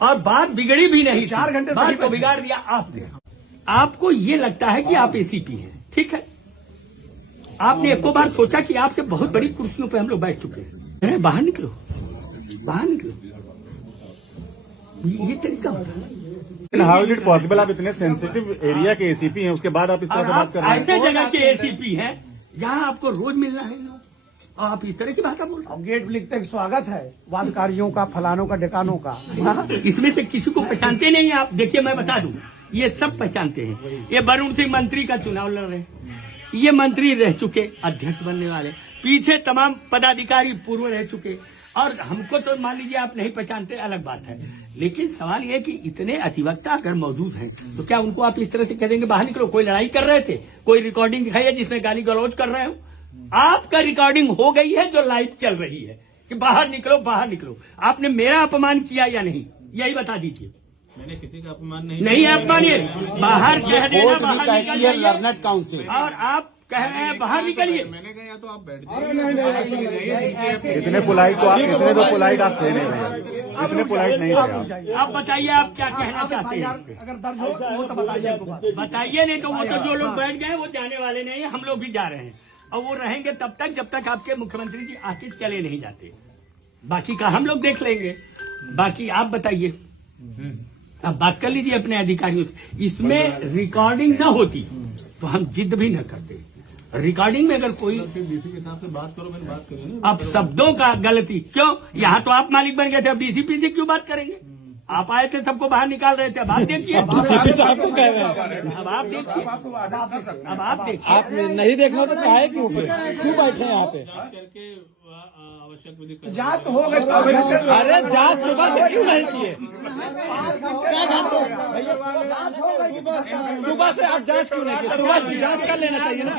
और बात बिगड़ी भी नहीं, 4 घंटे बात को बिगाड़ दिया आपने। आपको ये लगता है कि आप एसीपी हैं, ठीक है। आपने एको बार सोचा कि आपसे बहुत बड़ी कुर्सियों पे हम लोग बैठ चुके हैं। बाहर निकलो, बाहर निकलो। ये तरीका होता है। How is it possible? आप इतने सेंसिटिव एरिया के एसीपी हैं, उसके बाद आप इस तरह से बात कर रहे हैं। ऐसे जगह के एसीपी हैं जहां आपको रोज मिलना है और आप इस तरह की भाषा बोल रहे अब गेट पे लिखते हैं स्वागत है वादकारियों का, फलानों का, डेकानों का। हैं। इसमें से किसी को पहचानते नहीं आप। देखिए मैं बता दूं, ये सब पहचानते हैं। ये वरुण सिंह मंत्री का चुनाव लड़ रहे हैं, ये मंत्री रह चुके, अध्यक्ष बनने वाले, पीछे तमाम पदाधिकारी पूर्व रह चुके। और हमको तो मान लीजिए आप नहीं पहचानते, अलग बात है। लेकिन सवाल यह है कि इतने अधिवक्ता अगर मौजूद हैं तो क्या उनको आप इस तरह से कह देंगे बाहर निकलो? कोई लड़ाई कर रहे थे, कोई रिकॉर्डिंग है जिसमें गाली गलौज कर रहे हो? आपका रिकॉर्डिंग हो गई है जो लाइव चल रही है कि बाहर निकलो, बाहर निकलो। आपने मेरा अपमान किया या नहीं, यही बता दीजिए। मैंने किसी का अपमान नहीं अपमानिए, बाहर कह देना, बाहर निकल जाइए। लर्नेड काउंसिल और आप कह रहे हैं बाहर निकलिए। मैंने कहा या तो आप बैठ जाइए। इतने पोलाइट तो आप, इतने तो पोलाइट आप थे नहीं, इतने पोलाइट नहीं थे आप। अब बताइए आप क्या कहना चाहते हैं? अगर दर्ज हो वो तो बताइए। बताइए, नहीं तो वो तो जो लोग बैठ गए वो जाने वाले नहीं है, हम लोग भी जा रहे हैं। और वो रहेंगे तब तक जब तक आपके मुख्यमंत्री जी आके चले नहीं जाते। बाकी का हम लोग देख लेंगे। बाकी आप बताइए, अब बात कर लीजिए अपने अधिकारियों से। इसमें रिकॉर्डिंग न होती तो हम जिद भी न करते। रिकॉर्डिंग में अगर कोई डीसी के साथ से बात करो, मैंने बात करी ना। अब शब्दों का गलती क्यों? यहाँ तो आप मालिक बन गए थे, अब डीसीपी से क्यों बात करेंगे? आप आए थे, सबको बाहर निकाल रहे थे। अब आप देखिए, डीसीपी साहब को कह रहे हैं। अब आप देखिए, अब आप देखिए। आप नहीं देखना तो काहे क्यों बैठे हैं यहाँ पे? करके आवश्यक विधि जांच तो हो गई। अरे जांच सुबह से क्यों नहीं किए? क्या जांच हो? सुबह से आप जांच क्यों नहीं किए? सुबह से जांच कर लेना चाहिए ना।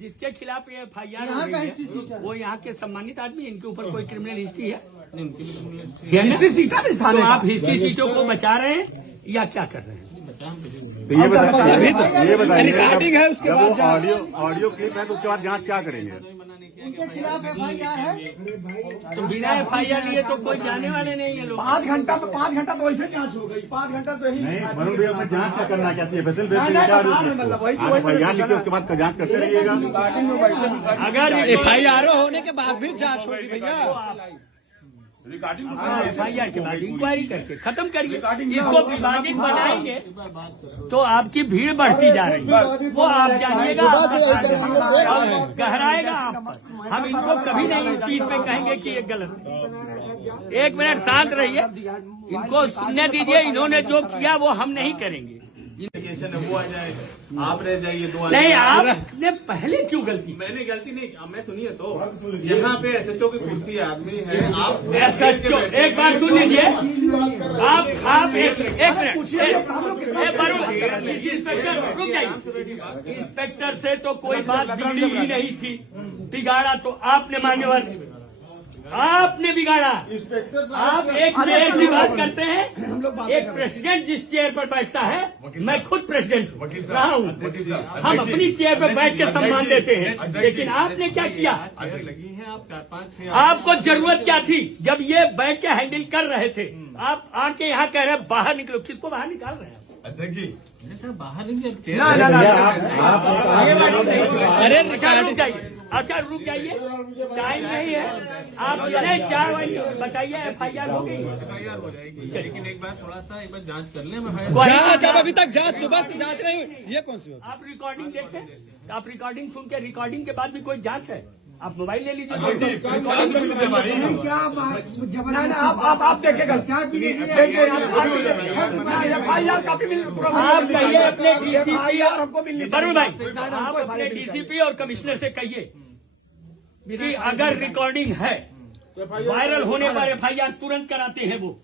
जिसके खिलाफ ये FIR हो गई है वो यहाँ के सम्मानित आदमी, इनके ऊपर कोई क्रिमिनल हिस्ट्री है? हिस्ट्री सीटा नहीं तो आप हिस्ट्री सीटों को बचा रहे हैं या क्या कर रहे हैं? तो ये बताइए, रिकॉर्डिंग है उसके बाद ऑडियो क्लिप है तो उसके बाद जांच क्या करेंगे? तो बिना FIR लिए तो कोई जाने वाले नहीं है लोग। 5 घंटा तो वैसे जांच हो गई। 5 घंटा तो यही नहीं वरुण भैया, अपने जांच क्या करना, क्या चाहिए? FIR लिखिए, उसके बाद जांच करते रहिएगा। अगर FIR होने के बाद भी जांच होगी भैया। FIR के बाद इंक्वायरी करके खत्म करिए। इसको विवादित बनाएंगे तो आपकी भीड़ बढ़ती जा रही है, वो आप जानिएगा और गहराएगा आप पर। हम इनको कभी नहीं इस चीज में कहेंगे कि ये गलत है। 1 मिनट शांत रहिए, इनको सुनने दीजिए। इन्होंने जो किया वो हम नहीं करेंगे। वो आ जाए, आप रह जाइए 2 नहीं, आपने पहले क्यों गलती? मैंने गलती नहीं, मैं सुनिए तो यहाँ पे SHO की कुर्सी आदमी है। आप SHO एक बार सुन लीजिए। आप एक मिनट, इंस्पेक्टर रुक जाइए। इंस्पेक्टर से तो कोई बात बिगड़ी ही नहीं थी। बिगाड़ा तो आपने, मान्यवर आपने बिगाड़ा। आप एक चेयर की बात करते हैं। एक प्रेसिडेंट जिस चेयर पर बैठता है, मैं खुद प्रेसिडेंट रहा हूँ, हम अपनी चेयर पर बैठ के सम्मान देते हैं। लेकिन आपने क्या किया? लगी है आप 4-5 आपको जरूरत क्या थी जब ये बैठ के हैंडल कर रहे थे? आप आके यहाँ कह रहे हैं बाहर निकलो। किसको बाहर निकाल रहे हैं अध्यक्ष जी? बाहर नहीं अरे रुक जाइए, अच्छा रुक जाइए, टाइम नहीं है। आप नहीं 4 बजे बताइए FIR हो गई। FIR हो जाएगी, लेकिन एक बार थोड़ा सा एक बार जांच कर लें। जांच अब अभी तक जांच सुबह से जांच नहीं हुई। ये कौन सी बात? आप रिकॉर्डिंग देखें, आप रिकॉर्डिंग सुन के, रिकॉर्डिंग के बाद भी कोई जांच है? आप मोबाइल ले लीजिए। आप देखिएगा। आप कहिए अपने DCP हमको वरुण भाई, आप अपने DCP और कमिश्नर से कहिए कि अगर रिकॉर्डिंग है, वायरल होने पर FIR तुरंत कराते हैं वो।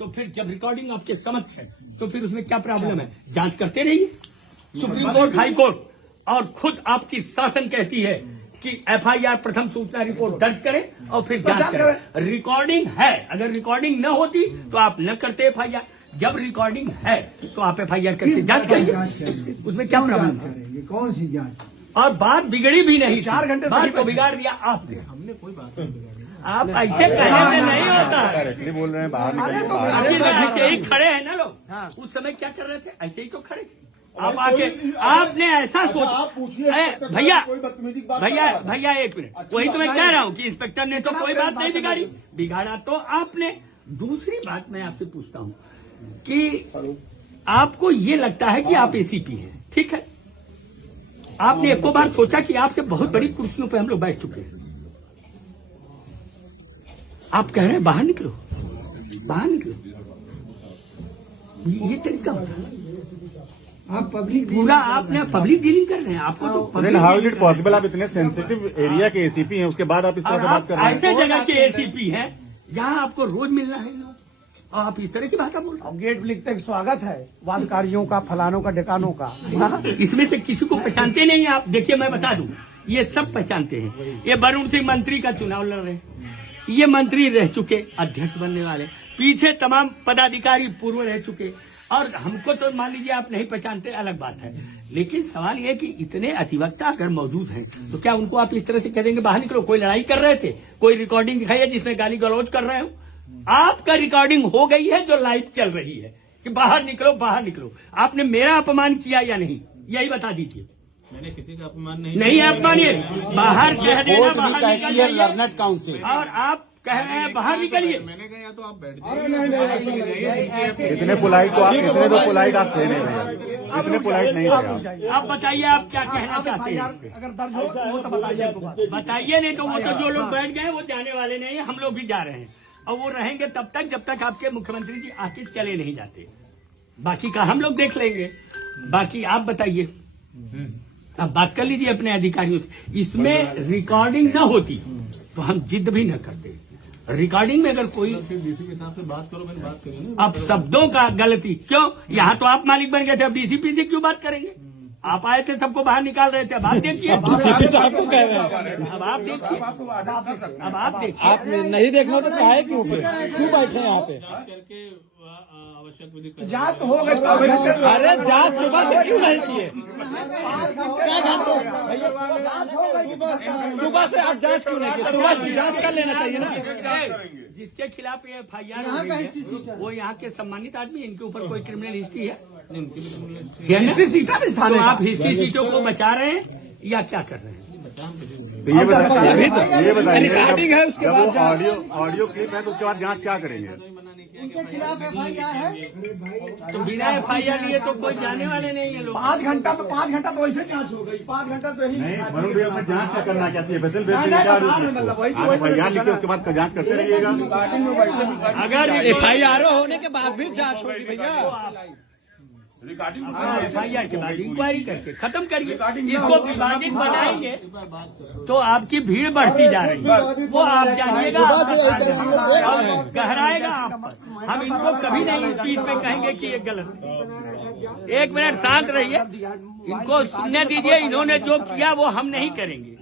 तो फिर जब रिकॉर्डिंग आपके समक्ष है तो फिर उसमें क्या प्रॉब्लम है? जांच करते रहिए। सुप्रीम कोर्ट, हाई कोर्ट और खुद आपकी शासन कहती है कि FIR प्रथम सूचना रिपोर्ट दर्ज करें और फिर जांच करें। रिकॉर्डिंग है, अगर रिकॉर्डिंग न होती तो आप न करते FIR। जब रिकॉर्डिंग है तो आप FIR करके जांच करेंगे, उसमें क्या प्रॉब्लम है? कौन सी जांच? और बात बिगड़ी भी नहीं, 4 घंटे बात को बिगाड़ दिया आपने। हमने कोई बात नहीं बिगाड़ी। आप ऐसे कहने से नहीं होता है। डायरेक्टली बोल रहे हैं बाहर निकलिए, बाहर अभी ऐसे ही खड़े हैं ना लोग, उस समय क्या कर रहे थे? ऐसे ही तो खड़े थे। आप आके आपने ऐसा सोचा, भैया एक मिनट, वही तो मैं कह रहा हूँ कि इंस्पेक्टर ने तो कोई बात नहीं बिगाड़ी, बिगाड़ा तो आपने। दूसरी बात मैं आपसे पूछता हूँ कि आपको ये लगता है कि आप एसीपी हैं, ठीक है, आपने एको बार सोचा कि आपसे बहुत बड़ी कुर्सियों पे हम लोग बैठ चुके हैं, आप कह रहे हैं बाहर निकलो, बाहर निकलो, ये तरीका होता है? आप पब्लिक पूरा आपने पब्लिक डीलिंग कर रहे हैं, आपको तो then how is it possible? आप इतने सेंसिटिव एरिया के एसीपी हैं, उसके बाद आप इस तरह से बात कर रहे हैं। ऐसे जगह के एसीपी हैं जहां आपको रोज मिलना है और आप इस तरह की भाषा बोल रहे गेट लिखते हैं स्वागत है वादकारियों का, फलानों का, ढिकानों का। हैं। इसमें से किसी को पहचानते नहीं आप। देखिए मैं बता दूं, ये सब पहचानते हैं। ये वरुण सिंह मंत्री का चुनाव लड़ रहे हैं, ये मंत्री रह चुके, अध्यक्ष बनने वाले, पीछे तमाम पदाधिकारी पूर्व रह चुके, और हमको तो मान लीजिए आप नहीं पहचानते, अलग बात है। लेकिन सवाल यह है कि इतने अधिवक्ता अगर मौजूद हैं तो क्या उनको आप इस तरह से कह देंगे बाहर निकलो? कोई लड़ाई कर रहे थे, कोई रिकॉर्डिंग दिखाई है जिसमें गाली गलौज कर रहे हो? आपका रिकॉर्डिंग हो गई है जो लाइव चल रही है कि बाहर निकलो, बाहर निकलो। आपने मेरा अपमान किया या नहीं, यही बता दीजिए। मैंने किसी का अपमान नहीं नहीं अपमानिए, बाहर कह देना, बाहर निकल जाइए। लर्नड काउंसिल और आप कह रहे हैं बाहर निकलिए। मैंने कहा या तो आप बैठ जाइए। इतने पोलाइट तो आप, इतने तो पोलाइट आप थे नहीं भैया, इतने पोलाइट नहीं थे आप। आप बताइए आप क्या कहना चाहते हैं? अगर दर्ज हो तो बताइए। बताइए, नहीं तो वो तो जो लोग बैठ गए वो जाने वाले नहीं है, हम लोग भी जा रहे हैं और वो रहेंगे तब तक जब तक आपके मुख्यमंत्री जी आके चले नहीं जाते। बाकी का हम लोग देख लेंगे। बाकी आप बताइए, अब बात कर लीजिए अपने अधिकारियों से। इसमें रिकॉर्डिंग न होती तो हम जिद भी न करते। रिकॉर्डिंग में अगर कोई डीसीपी साहब से बात करो, मैंने बात करी ना। अब शब्दों का गलती क्यों? यहाँ तो आप मालिक बन गए थे, अब डीसीपी से क्यों बात करेंगे? आप आए थे, सबको बाहर निकाल रहे थे, अब आप देखिए। डीसीपी साहब को कह रहे हैं, अब आप देखिए, अब आप देखिए। आप नहीं देखना तो कहे क्यों बैठे यहाँ पे? करके आवश्यक विधि कर जांच हो गई, अरे जांच सुबह से क्यों नहीं किए? क्या जांच हो सुबह से आप जांच क्यों नहीं किए? सुबह की जांच कर लेना चाहिए ना। जिसके खिलाफ ये FIR हुई है वो यहाँ के सम्मानित आदमी, इनके ऊपर कोई क्रिमिनल हिस्ट्री है? हिस्ट्री सीटा भी स्थान, आप हिस्ट्री सीटों को बचा रहे हैं या क्या कर रहे हैं? तो ये बताइए, रिकॉर्डिंग है उसके बाद जब ऑडियो क्लिप है तो उसके बाद जांच क्या करेंगे? उनके खिलाफ FIR है। तो बिना FIR लिए तो कोई जाने वाले नहीं है लोग। 5 घंटा तो वैसे जांच हो गई, 5 घंटा तो यही। नहीं वरुण भैया, अपने जांच क्या करना क्या चाहिए? फैसल भेज क्या आप बयान लिखे, उसके बाद जांच करते रहिएगा। अगर FIR होने के बाद भी जांच होगी भैया। FIR के बाद इंक्वायरी करके खत्म करिए। इसको विवादित बनाएंगे तो आपकी भीड़ बढ़ती जा रही है, वो आप जानिएगा, और गहराएगा आप पर। हम इनको कभी नहीं इस चीज पे कहेंगे कि ये गलत है। एक मिनट शांत रहिए, इनको सुनने दीजिए। इन्होंने जो किया वो हम नहीं करेंगे।